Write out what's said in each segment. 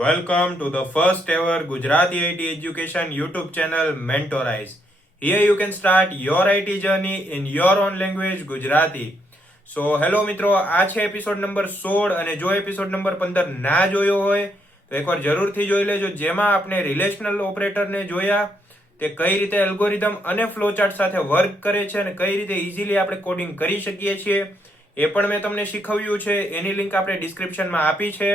Welcome to the first ever Gujarati IT education YouTube channel Mentorize. Here you can start your IT journey in your own language Gujarati. So hello મિત્રો, આ છે episode number 16 અને જો episode number 15 ના જોયો હોય તો એકવાર જરૂરથી જોઈ લેજો, જેમાં આપણે રિલેશનલ ઓપરેટરને જોયા, તે કઈ રીતે એલ્ગોરિધમ અને ફ્લોચાર્ટ સાથે વર્ક કરે છે અને કઈ રીતે ઇઝીલી આપણે કોડિંગ કરી શકીએ છીએ એ પણ મેં તમને શીખવ્યું છે. એની લિંક આપણે ડિસ્ક્રિપ્શનમાં આપી છે.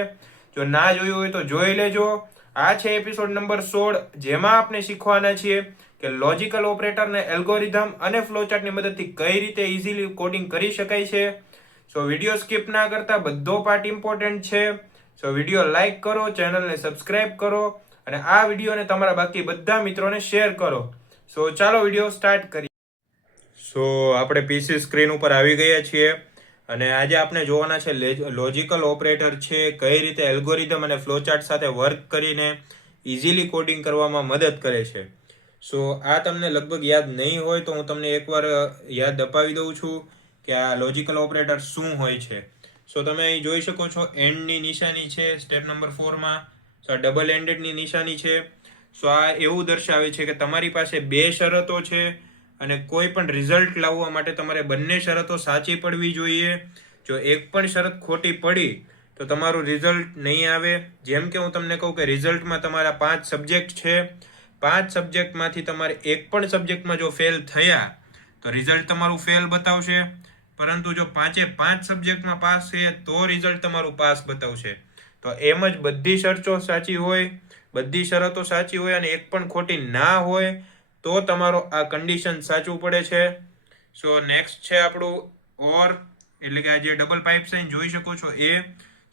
જો ના જોયું હોય તો જોઈ લેજો. આ છે એપિસોડ નંબર 16, જેમાં આપણે શીખવાના છીએ કે લોજિકલ ઓપરેટર ને એલ્ગોરિધમ અને ફ્લોચાર્ટ ની મદદથી કઈ રીતે ઇઝીલી કોડિંગ કરી શકાય છે. સો વિડીયો સ્કીપ ના કરતા, બધો પાર્ટ ઇમ્પોર્ટન્ટ છે. સો વિડીયો લાઈક કરો, ચેનલને સબસ્ક્રાઇબ કરો અને આ વિડીયોને તમારા બાકી બધા મિત્રોને શેર કરો. સો ચાલો વિડીયો સ્ટાર્ટ કરીએ. સો આપણે પીસી સ્ક્રીન ઉપર આવી ગયા છીએ અને આજે આપણે જોવાના છે લોજિકલ ઓપરેટર છે કઈ રીતે એલ્ગોરિધમ અને ફ્લોચાર્ટ સાથે વર્ક કરીને ઇઝીલી કોડિંગ કરવામાં મદદ કરે છે. સો આ તમને લગભગ યાદ નહીં હોય તો હું તમને એકવાર યાદ અપાવી દઉં છું કે આ લોજિકલ ઓપરેટર શું હોય છે. સો તમે અહીં જોઈ શકો છો એન્ડની નિશાની છે સ્ટેપ નંબર 4માં. સો આ ડબલ એન્ડેડની નિશાની છે. સો આ એવું દર્શાવે છે કે તમારી પાસે બે શરતો છે અને કોઈ પણ રિઝલ્ટ લાવવા માટે તમારે બંને શરતો સાચી પડવી જોઈએ. જો એક પણ શરત ખોટી પડી તો તમારું રિઝલ્ટ નહીં આવે. જેમ કે હું તમને કહું કે રિઝલ્ટમાં તમારા 5 સબ્જેક્ટ છે, 5 સબ્જેક્ટમાંથી તમારે એક પણ સબ્જેક્ટમાં જો ફેલ થયા તો રિઝલ્ટ તમારું ફેલ બતાવશે, પરંતુ જો 5 સબ્જેક્ટમાં પાસ છે તો રિઝલ્ટ તમારું પાસ બતાવશે. તો એમ જ બધી શરતો સાચી હોય, બધી શરતો સાચી હોય અને એક પણ ખોટી ના હોય તો તમારો આ કન્ડિશન સાચું પડે છે. સો નેક્સ્ટ છે આપણું ઓર, એટલે કે આ જે ડબલ પાઇપ સાઇન જોઈ શકો છો એ.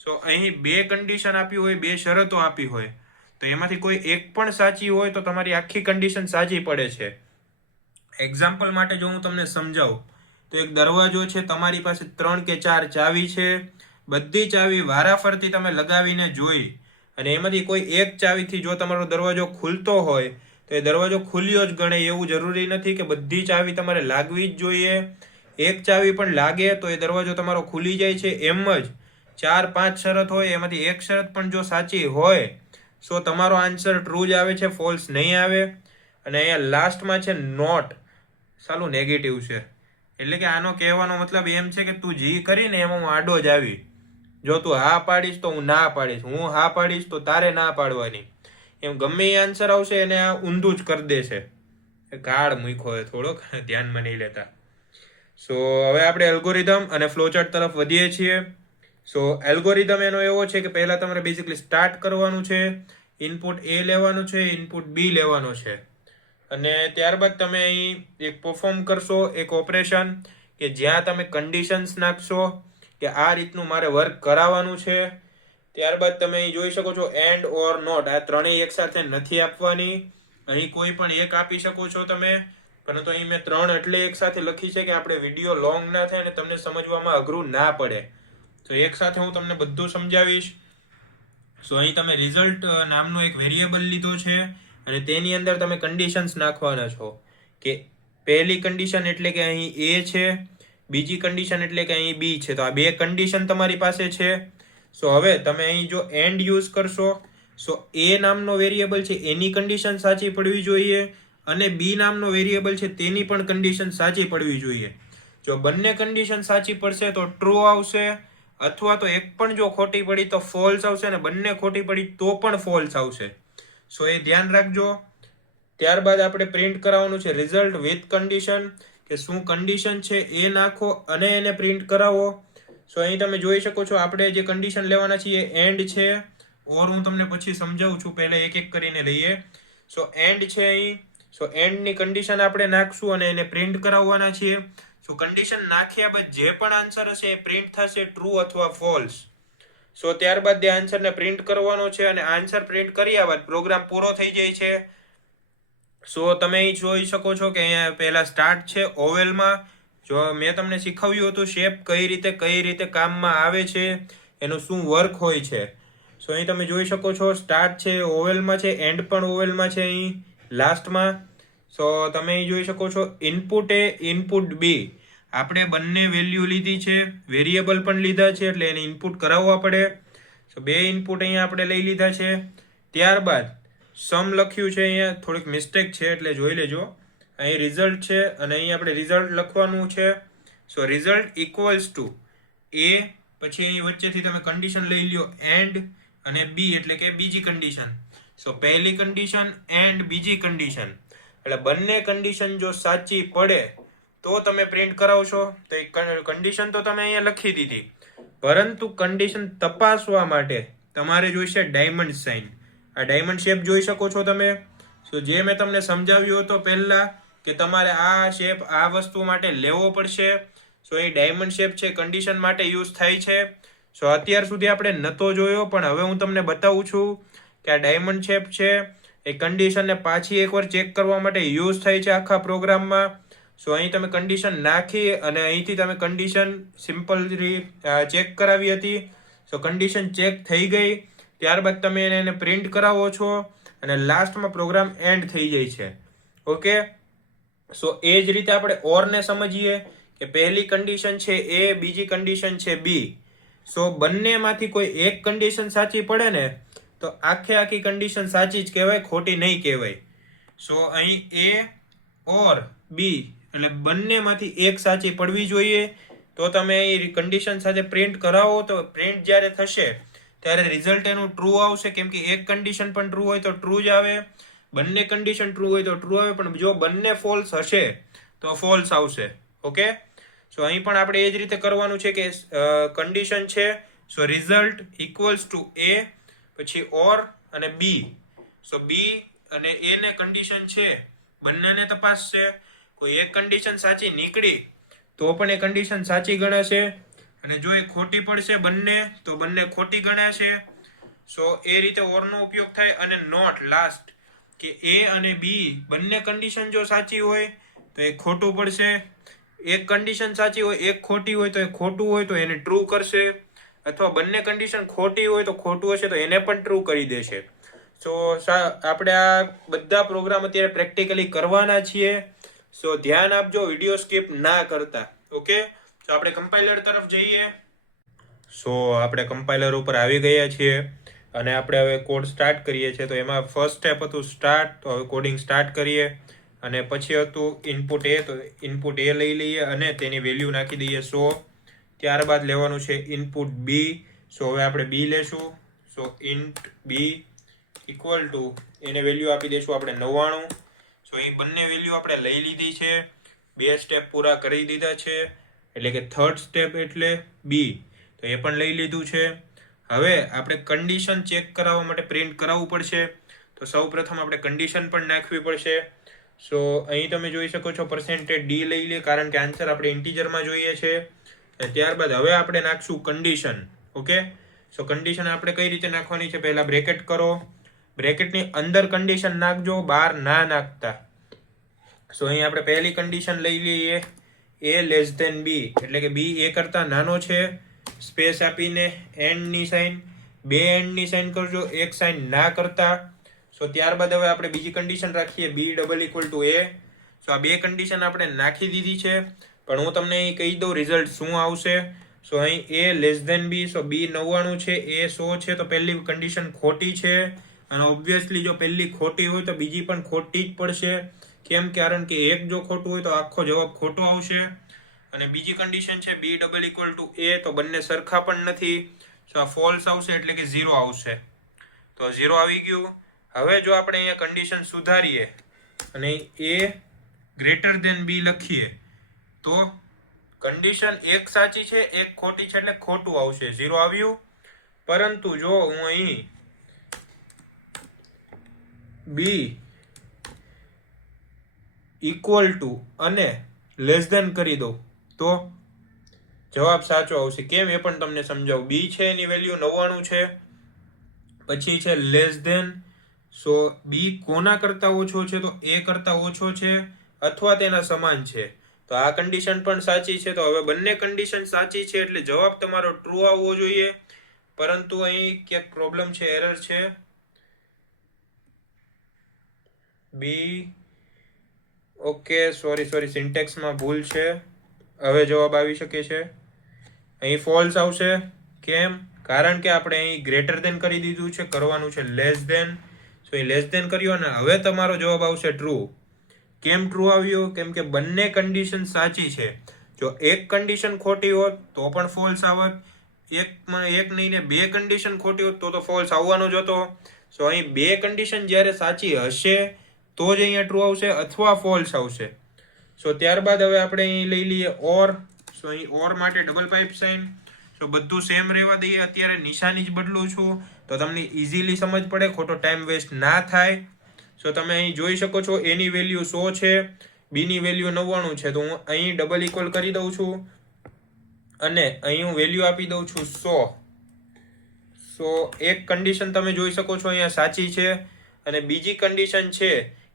સો અહીં બે કન્ડિશન આપી હોય, બે શરતો આપી હોય, તો એમાંથી કોઈ એક પણ સાચી હોય તો તમારી આખી કન્ડિશન સાચી પડે છે. એક્ઝામ્પલ માટે જો હું તમને સમજાવું તો એક દરવાજો છે, તમારી પાસે 3 કે 4 ચાવી છે, બધી ચાવી વારાફરતી તમે લગાવીને જોઈ અને એમાંથી કોઈ એક ચાવીથી જો તમારો દરવાજો ખુલતો હોય તો એ દરવાજો ખુલ્યો જ ગણે. એવું જરૂરી નથી કે બધી ચાવી તમારે લાગવી જ જોઈએ. એક ચાવી પણ લાગે તો એ દરવાજો તમારો ખુલી જાય છે. એમ જ 4-5 શરત હોય, એમાંથી એક શરત પણ જો સાચી હોય સો તમારો આન્સર ટ્રુ જ આવે છે, ફોલ્સ નહીં આવે. અને અહીંયા લાસ્ટમાં છે નોટ, સાલું નેગેટિવ છે. એટલે કે આનો કહેવાનો મતલબ એમ છે કે તું જી કરીને એમાં હું આડો જ આવી. જો તું હા પાડીશ તો હું ના પાડીશ, હું હા પાડીશ તો તારે ના પાડવાની. એમ ગમે એ આન્સર આવશે એને આ ઊંધું જ કરી દેશે. કાર્ડ મૂક્યો હોય થોડોક, ધ્યાનમાં નહીં લેતા. સો હવે આપણે એલ્ગોરિધમ અને ફ્લોચાર્ટ તરફ વધીએ છીએ. સો એલ્ગોરિધમ એનો એવો છે કે પહેલા તમારે બેઝિકલી સ્ટાર્ટ કરવાનું છે, ઇનપુટ એ લેવાનું છે, ઇનપુટ બી લેવાનો છે અને ત્યારબાદ તમે અહીં એક પરફોર્મ કરશો, એક ઓપરેશન કે જ્યાં તમે કન્ડિશન્સ નાખશો કે આ રીતનું મારે વર્ક કરાવવાનું છે. ત્યારબાદ તમે અહીં જોઈ શકો છો એન્ડ ઓર નોટ, આ ત્રણેય એકસાથે નથી આપવાની. અહીં કોઈ પણ એક આપી શકો છો તમે, પરંતુ અહીં મેં 3 એટલે એકસાથે લખી છે કે આપણે વિડીયો લોંગ ના થાય અને તમને સમજવામાં અઘરું ના પડે. તો એકસાથે હું તમને બધું સમજાવીશ. સો અહીં તમે રિઝલ્ટ નામનો એક વેરિયેબલ લીધો છે અને તેની અંદર તમે કન્ડિશન્સ નાખવાના છો કે પહેલી કન્ડિશન એટલે કે અહીં એ છે, બીજી કન્ડિશન એટલે કે અહીં બી છે. તો આ બે કન્ડિશન તમારી પાસે છે. સો હવે તમે અહીં જો એન્ડ યુઝ કરશો, સો એ નામનો વેરિયેબલ છે એની કન્ડિશન સાચી પડવી જોઈએ અને બી નામનો વેરિયેબલ છે તેની પણ કન્ડિશન સાચી પડવી જોઈએ. જો બંને કન્ડિશન સાચી પડશે તો ટ્રુ આવશે, અથવા તો એક પણ જો ખોટી પડી તો ફોલ્સ આવશે અને બંને ખોટી પડી તો પણ ફોલ્સ આવશે. સો એ ધ્યાન રાખજો. ત્યારબાદ આપણે પ્રિન્ટ કરાવવાનું છે રિઝલ્ટ વિથ કન્ડિશન, કે શું કન્ડિશન છે એ નાખો અને એને પ્રિન્ટ કરાવો. સો અહીં તમે જોઈ શકો છો આપણે જે કન્ડિશન લેવાના છીએ એન્ડ છે, ઓર હું તમને પછી સમજાવું છું, પહેલા એક એક કરીને લઈએ. સો એન્ડ છે અહીં. સો એન્ડની કન્ડિશન આપણે નાખશું અને એને પ્રિન્ટ કરાવવાના છીએ. સો કન્ડિશન નાખ્યા બાદ જે પણ આન્સર હશે એ પ્રિન્ટ થશે ટ્રુ અથવા ફોલ્સ. સો ત્યારબાદ તે આન્સરને પ્રિન્ટ કરવાનો છે અને આન્સર પ્રિન્ટ કર્યા બાદ પ્રોગ્રામ પૂરો થઈ જાય છે. સો તમે અહીં જોઈ શકો છો કે અહીંયા પહેલા સ્ટાર્ટ છે ઓવેલમાં. જો મેં તમને શીખવ્યું હતું શેપ કઈ રીતે કામમાં આવે છે, એનું શું વર્ક હોય છે. સો અહીં તમે જોઈ શકો છો સ્ટાર્ટ છે ઓવેલમાં છે, એન્ડ પણ ઓવેલમાં છે અહીં લાસ્ટમાં. સો તમે અહીં જોઈ શકો છો ઇનપુટ એ, ઇનપુટ બી, આપણે બંને વેલ્યુ લીધી છે, વેરિયેબલ પણ લીધા છે એટલે એને ઇનપુટ કરાવવા પડે. સો 2 ઇનપુટ અહીંયા આપણે લઈ લીધા છે. ત્યારબાદ સમ લખ્યું છે, અહીંયા થોડીક મિસ્ટેક છે એટલે જોઈ લેજો. અહીં રિઝલ્ટ છે અને અહીં આપણે રિઝલ્ટ લખવાનું છે. સો રિઝલ્ટ ઇક્વલ્સ ટુ એ, પછી અહીં વચ્ચેથી તમે કન્ડિશન લઈ લ્યો એન્ડ અને બી એટલે કે બીજી કન્ડિશન. સો પહેલી કન્ડિશન એન્ડ બીજી કન્ડિશન એટલે બંને કન્ડિશન જો સાચી પડે તો તમે પ્રિન્ટ કરાવશો. તો એક કન્ડિશન તો તમે અહીંયા લખી દીધી, પરંતુ કન્ડિશન તપાસવા માટે તમારે જોઈશે ડાયમંડ સાઇન. આ ડાયમંડ શેપ જોઈ શકો છો તમે. સો જે મેં તમને સમજાવ્યું હતો પહેલા કે તમારે આ શેપ આ વસ્તુ માટે લેવો પડશે. સો એ ડાયમંડ શેપ છે, કન્ડિશન માટે યુઝ થાય છે. સો અત્યાર સુધી આપણે નતો જોયો, પણ હવે હું તમને બતાવું છું કે આ ડાયમંડ શેપ છે એ કન્ડિશનને પાછી એકવાર ચેક કરવા માટે યુઝ થાય છે આખા પ્રોગ્રામમાં. સો અહીં તમે કન્ડિશન નાખી અને અહીંથી તમે કન્ડિશન સિમ્પલી ચેક કરાવી હતી. સો કન્ડિશન ચેક થઈ ગઈ, ત્યારબાદ તમે એને પ્રિન્ટ કરાવો છો અને લાસ્ટમાં પ્રોગ્રામ એન્ડ થઈ જાય છે. ઓકે, સો એ જ રીતે આપણે ઓરને સમજીએ કે પહેલી કન્ડિશન છે એ, બીજી કન્ડિશન છે બી. સો બંનેમાંથી કોઈ એક કન્ડિશન સાચી પડે ને તો આખી કન્ડિશન સાચી જ કહેવાય, ખોટી નહીં કહેવાય. સો અહીં એ ઓર બી એટલે બંનેમાંથી એક સાચી પડવી જોઈએ. તો તમે એ કન્ડિશન સાથે પ્રિન્ટ કરાવો તો પ્રિન્ટ જ્યારે થશે ત્યારે રિઝલ્ટ એનું ટ્રુ આવશે, કેમ કે એક કન્ડિશન પણ ટ્રુ હોય તો ટ્રુ જ આવે, બંને કન્ડિશન ટ્રુ હોય તો ટ્રુ આવે, પણ જો બંને ફોલ્સ હશે તો ફોલ્સ આવશે. ઓકે, સો અહીં પણ આપણે એ જ રીતે કરવાનું છે કે કન્ડિશન છે, સો રિઝલ્ટ ઇક્વલ્સ ટુ એ, પછી ઓર અને બી. સો બી અને એ ને કન્ડિશન છે બંનેને તપાસશે. કોઈ એક કન્ડિશન સાચી નીકળી તો પણ એ કન્ડિશન સાચી ગણાશે, અને જો એ ખોટી પડશે બંને તો બંને ખોટી ગણાશે. સો એ રીતે ઓરનો ઉપયોગ થાય. અને નોટ લાસ્ટ કે એ અને બી બંને કન્ડિશન જો સાચી હોય તો એ ખોટું પડશે, એક કન્ડિશન સાચી હોય એક ખોટી હોય તો એ ખોટું હોય તો એને ટ્રુ કરશે, અથવા બંને કન્ડિશન ખોટી હોય તો ખોટું હશે તો એને પણ ટ્રુ કરી દેશે. સો આપણે આ બધા પ્રોગ્રામ અત્યારે પ્રેક્ટિકલી કરવાના છીએ. સો ધ્યાન આપજો, વિડીયો સ્કીપ ના કરતા. ઓકે, તો આપણે કમ્પાઇલર તરફ જઈએ. સો આપણે કમ્પાઇલર ઉપર આવી ગયા છીએ અને આપણે હવે કોડ સ્ટાર્ટ કરીએ છીએ. તો એમાં ફર્સ્ટ સ્ટેપ હતું સ્ટાર્ટ, તો હવે કોડિંગ સ્ટાર્ટ કરીએ. અને પછી હતું ઇનપુટ એ, તો ઇનપુટ એ લઈ લઈએ અને તેની વેલ્યુ નાખી દઈએ 100. ત્યારબાદ લેવાનું છે ઇનપુટ બી. સો હવે આપણે બી લેશું. સો ઇન્ટ બી ઇક્વલ ટુ એને વેલ્યુ આપી દઈશું આપણે 99. સો એ બંને વેલ્યુ આપણે લઈ લીધી છે, 2 સ્ટેપ પૂરા કરી દીધા છે, એટલે કે થર્ડ સ્ટેપ એટલે બી, તો એ પણ લઈ લીધું છે. હવે આપણે કન્ડિશન ચેક કરાવવા માટે પ્રિન્ટ કરાવવું પડશે. તો સૌ પ્રથમ આપણે કન્ડિશન પણ નાખવી પડશે. સો અહીં તમે જોઈ શકો છો %d લઈ લે, કારણ કે આન્સર આપણે ઇન્ટીજરમાં જોઈએ છે. અને ત્યારબાદ હવે આપણે નાખશું કન્ડિશન. ઓકે, સો કન્ડિશન આપણે કઈ રીતે નાખવાની છે, પહેલા બ્રેકેટ કરો, બ્રેકેટની અંદર કન્ડિશન નાખજો, બહાર ના નાખતા. સો અહીં આપણે પહેલી કન્ડિશન લઈ લઈએ a લેસ ધેન b, એટલે કે b a કરતા નાનો છે, સ્પેસ આપીને એન્ડ ની સાઇન, 2 એન્ડ ની સાઇન કરજો, એક સાઇન ના કરતા. સો ત્યારબાદ હવે આપણે બીજી કન્ડિશન રાખીએ b double equal to a. સો આ બે કન્ડિશન આપણે નાખી દીધી છે, પણ હું તમને અહીં કહી દઉં રિઝલ્ટ શું આવશે. સો અહીં a less than b, so b 99 છે, a 100 છે, તો પહેલી કન્ડિશન ખોટી છે. અને ઓબ્વિયસલી જો પહેલી ખોટી હોય તો બીજી પણ ખોટી જ પડશે. કેમ? કારણ કે એક જો ખોટું હોય તો આખો જવાબ ખોટો આવશે. અને બીજી કન્ડિશન છે b double equal to a, તો બંને સરખા પણ નથી. સો આ ફોલ્સ આવશે એટલે કે 0 આવશે. તો 0 આવી ગયું. હવે જો આપણે અહીંયા કન્ડિશન સુધારીએ અને a ગ્રેટર ધેન b લખીએ તો કન્ડિશન એક સાચી છે એક ખોટી છે એટલે ખોટું આવશે, 0 આવ્યું. પરંતુ જો હું અહીં b ઇક્વલ ટુ અને લેસ ધેન કરી દઉં તો જવાબ સાચો આવશે. કેમ એ પણ તમને સમજાવું. b છે એની વેલ્યુ 99 છે, પછી છે લેસ ધેન. સો b કોના કરતા ઓછો છે, તો a કરતા ઓછો છે અથવા તેના સમાન છે, તો આ કન્ડિશન પણ સાચી છે. તો હવે બંને કન્ડિશન સાચી છે એટલે જવાબ તમારો ટ્રુ આવવો જોઈએ. પરંતુ અહીં ક્યાંક પ્રોબ્લેમ છે, એરર છે. b ઓકે, સોરી સિન્ટેક્સમાં ભૂલ છે. હવે જવાબ આવી શકે છે. અહીં ફોલ્સ આવશે. કેમ? કારણ કે આપણે અહીં ગ્રેટર ધેન કરી દીધું છે, કરવાનું છે લેસ ધેન. સો એ લેસ ધેન કર્યું અને હવે તમારો જવાબ આવશે ટ્રુ. કેમ ટ્રુ આવ્યો? કેમ કે બંને કન્ડિશન સાચી છે. જો એક કન્ડિશન ખોટી હોત તો પણ ફોલ્સ આવત, એક નહીં ને બે કન્ડિશન ખોટી હોત તો ફોલ્સ આવવાનો જ હતો. સો અહીં બે કન્ડિશન જ્યારે સાચી હશે તો જ અહીંયા ટ્રુ આવશે અથવા ફોલ્સ આવશે. સો ત્યારબાદ હવે આપણે અહીં લઈ લઈએ ઓર. સો અહીં ઓર માટે ડબલ પાઇપ સાઇન. સો બધું સેમ રહેવા દઈએ, અત્યારે નિશાની જ બદલું છું તો તમને ઇઝીલી સમજ પડે, ખોટો ટાઈમ વેસ્ટ ના થાય. સો તમે અહીં જોઈ શકો છો એની વેલ્યુ 100 છે, બીની વેલ્યુ 99 છે, તો હું અહીં ડબલ ઇક્વલ કરી દઉં છું અને અહીં હું વેલ્યુ આપી દઉં છું 100. સો એક કન્ડિશન તમે જોઈ શકો છો અહીંયા સાચી છે અને બીજી કન્ડિશન છે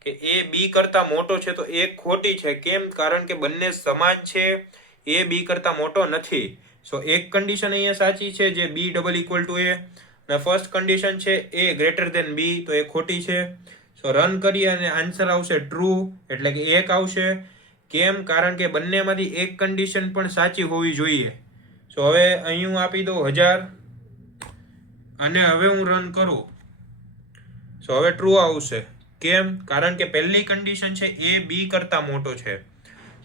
કે એ બી કરતા મોટો છે તો એ ખોટી છે. કેમ? કારણ કે બંને સમાન છે, એ બી કરતા મોટો નથી. સો એક કન્ડિશન અહીંયા સાચી છે જે બી ડબલ ઇક્વલ ટુ એ, અને ફર્સ્ટ કન્ડિશન છે એ ગ્રેટર ધેન બી, તો એ ખોટી છે. સો રન કરીએ અને આન્સર આવશે ટ્રુ, એટલે કે 1 આવશે. કેમ? કારણ કે બંનેમાંથી એક કન્ડિશન પણ સાચી હોવી જોઈએ. સો હવે અહીં હું આપી દઉં 1000 અને હવે હું રન કરું. સો હવે ટ્રુ આવશે. કેમ? કારણ કે પહેલી કન્ડિશન છે એ બી કરતા મોટો છે.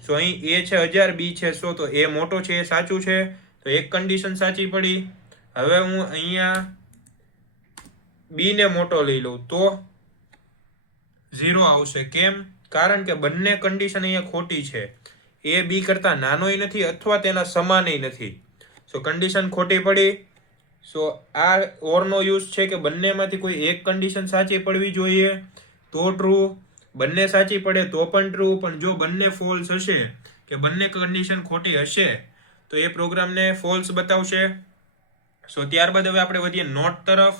સો અહીં એ છે 1000, બી છે 100, તો એ મોટો છે, એ સાચું છે. તો એક કન્ડિશન સાચી પડી. હવે હું અહીંયા બી ને મોટો લઈ લઉં તો 0 આવશે. કેમ? કારણ કે બંને કન્ડિશન અહીંયા ખોટી છે. એ બી કરતા નાનોય નથી અથવા તેના સમાનય નથી. સો કન્ડિશન ખોટી પડી. સો આ ઓરનો યુઝ છે કે બંનેમાંથી કોઈ એક કન્ડિશન સાચી પડવી જોઈએ તો ટ્રુ, બંને સાચી પડે તો પણ ટ્રુ. પણ જો બંને ફોલ્સ હશે કે બંને કન્ડિશન ખોટી હશે તો એ પ્રોગ્રામને ફોલ્સ બતાવશે. સો ત્યારબાદ હવે આપણે વધીએ નોટ તરફ.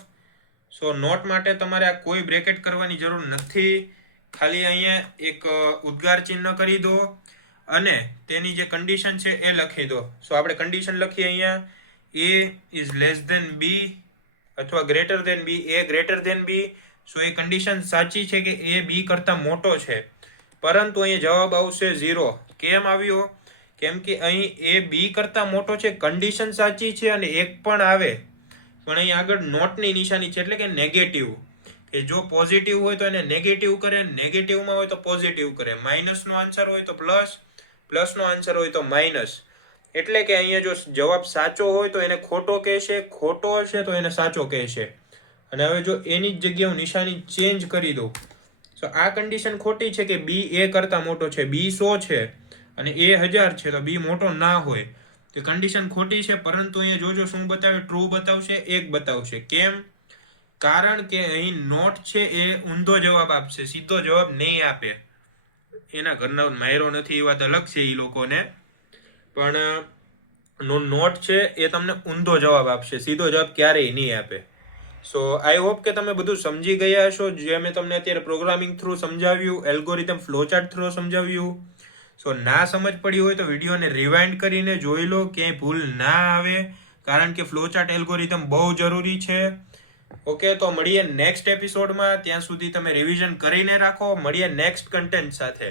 સો નોટ માટે તમારે આ કોઈ બ્રેકેટ કરવાની જરૂર નથી, ખાલી અહીંયા એક ઉદ્ગાર ચિહ્ન કરી દો અને તેની જે કન્ડિશન છે એ લખી દો. સો આપણે કન્ડિશન લખીએ અહીંયા a ઇઝ લેસ ધેન બી અથવા ગ્રેટર ધેન બી, એ ગ્રેટર ધેન બી. સો એ કન્ડિશન સાચી છે કે એ બી કરતા મોટો છે, પરંતુ અહીંયા જવાબ આવશે 0. કેમ આવ્યો? કેમ કે અહીં એ બી કરતા મોટો છે, કન્ડિશન સાચી છે અને એક પણ આવે, પણ અહીં આગળ નોટની નિશાની છે એટલે કે નેગેટિવ. કે જો પોઝિટિવ હોય તો એને નેગેટિવ કરે, નેગેટિવમાં હોય તો પોઝિટિવ કરે, માઇનસનો આન્સર હોય તો પ્લસ, પ્લસનો આન્સર હોય તો માઇનસ. એટલે કે અહીંયા જો જવાબ સાચો હોય તો એને ખોટો કહેશે, ખોટો હશે તો એને સાચો કહેશે. અને હવે જો એની જ જગ્યાએ હું નિશાની ચેન્જ કરી દઉં. તો આ કન્ડિશન ખોટી છે કે બી એ કરતા મોટો છે, બી 100 છે અને એ 1000 છે, તો બી મોટો ના હોય. તો કન્ડિશન ખોટી છે, પરંતુ અહીંયા જોજો શું બતાવે, ટ્રુ બતાવશે, 1 બતાવશે. કેમ? કારણ કે અહીં નોટ છે એ ઊંધો જવાબ આપશે, સીધો જવાબ નહીં આપે. એના ઘરના માયરો નથી એ વાત અલગ છે એ લોકોને, પણ નોટ છે એ તમને ઊંધો જવાબ આપશે, સીધો જવાબ ક્યારેય નહીં આપે. સો આઈ હોપ કે તમે બધું સમજી ગયા હશો, જે મેં તમને અત્યારે પ્રોગ્રામિંગ થ્રુ સમજાવ્યું, એલ્ગોરિધમ ફ્લોચાર્ટ થ્રુ સમજાવ્યું. સો ના સમજ પડી હોય તો વિડીયોને રિવાઇન્ડ કરીને જોઈ લો, ક્યાંય ભૂલ ના આવે, કારણ કે ફ્લોચાર્ટ એલ્ગોરિધમ બહુ જરૂરી છે. ઓકે, તો મળીએ નેક્સ્ટ એપિસોડમાં. ત્યાં સુધી તમે રિવિઝન કરીને રાખો. મળીએ નેક્સ્ટ કન્ટેન્ટ સાથે.